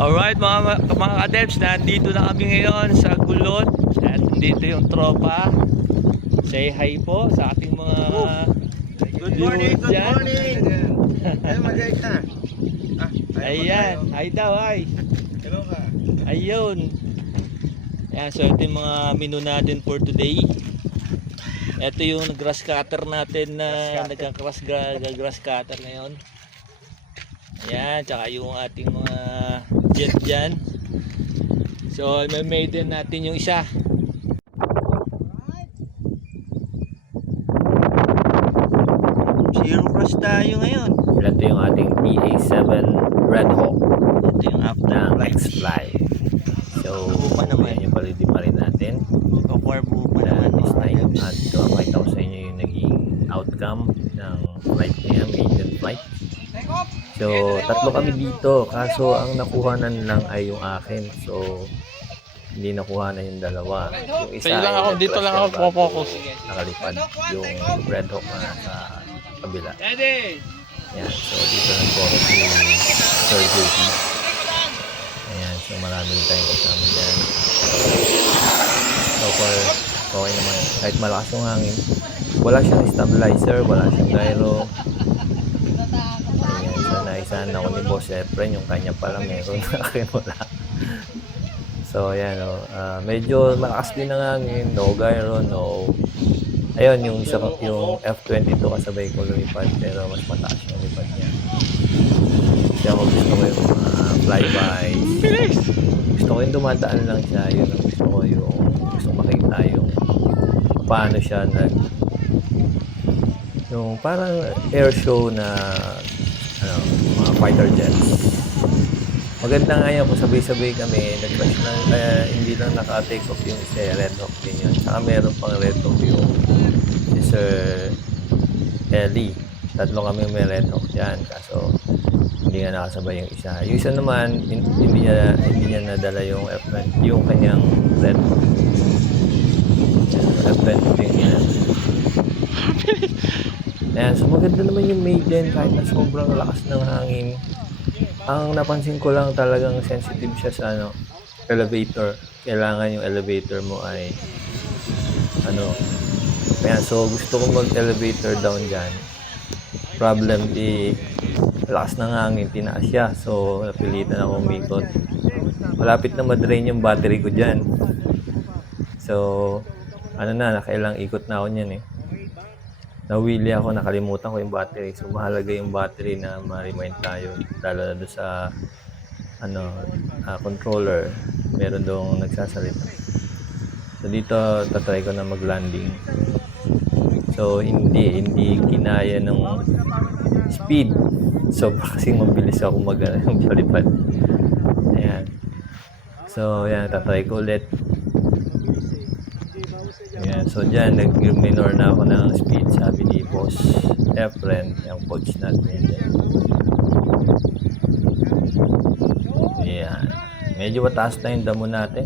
Alright mga kadebs, nandito na kami ngayon sa Gulod. At nandito yung tropa. Say hi po sa ating mga Good morning, viewers good dyan. morning. Ay, mag-guide na. Ayan, hi daw, hi. Hello ka. Ayun. Ayan, so ito yung mga menu natin for today. Ito yung grass cutter natin na nagka-grass cutter ngayon. Ayan, tsaka yung ating mga jet dyan. So, may maiden natin yung isa. Zero cross tayo ngayon. Ito yung ating PA7 Red Hawk Ito yung ng X-Fly. So, Bupa naman. yan yung palidi pa rin natin. Kukuha bupa Na naman this mga time. kadebs. At makita ko sa inyo yung naging outcome ng flight niya, maiden flight. So, tatlo kami dito. Kaso, ang nakuhanan lang ay yung akin. So, hindi nakuha na yung dalawa. Yung isa Kaya lang ay ako, dito lang ako nag-crash focus. nakalipad yung Red Hawk na sa kabila. Eddie! Ayan, so dito lang po si Sir JP. Ayan, so marami rin tayong kasama dyan. So far, okay naman. Kahit malakas yung hangin, wala siyang stabilizer, wala siyang gyro. Ayan, so naisahan ako ni Boss Efren, yung kanya pala meron, akin wala. So ayan, medyo malakas din ang hangin, no gyro, no. Ayun, yung F-22 kasabay ko lumipad, pero mas mataas yung lipad niya. Kasi ako gusto ko yung flyby. Gusto ko yung dumadaan lang siya. Yun ang gusto ko, yung gusto makita yung paano siya yung parang air show na mga fighter jets. Maganda nga yun kung sabay-sabay kami, nag-crash lang, hindi lang naka-take off yung isa, Red Hawk din yun. Saka meron pang Red Hawk yung si Sir Ellie. Tatlo kami may Red Hawk dyan, kaso hindi nga nakasabay yung isa. Yung isa naman, hindi niya nadala yung F-20, yung kanyang Red Hawk. F-20 yung ginagawa. Ayan, so maganda naman yung maiden kahit na sobrang lakas ng hangin. Ang napansin ko lang talagang sensitive siya sa elevator. Kailangan yung elevator mo ay kaya so gusto ko mag-elevator down dyan. Problem lakas ng hangin, tinaas siya. So napilitan ako umikot. Malapit na madrain yung battery ko dyan. So nakailang ikot na ako niyan eh. Nawili ako, nakalimutan ko yung battery. So mahalaga yung battery na ma-remind tayo. Lalo na doon sa controller. Meron doong nagsasalita. So dito tatry ko na mag-landing. So hindi kinaya ng speed. So kasing mabilis ako magpalipad. Ayan. So ayan, tatry ko ulit. Ayan, so dyan, nag-minor na ako ng speed, sabi ni Boss Efren, yung coach natin. Ayan, medyo mataas na yung damo natin.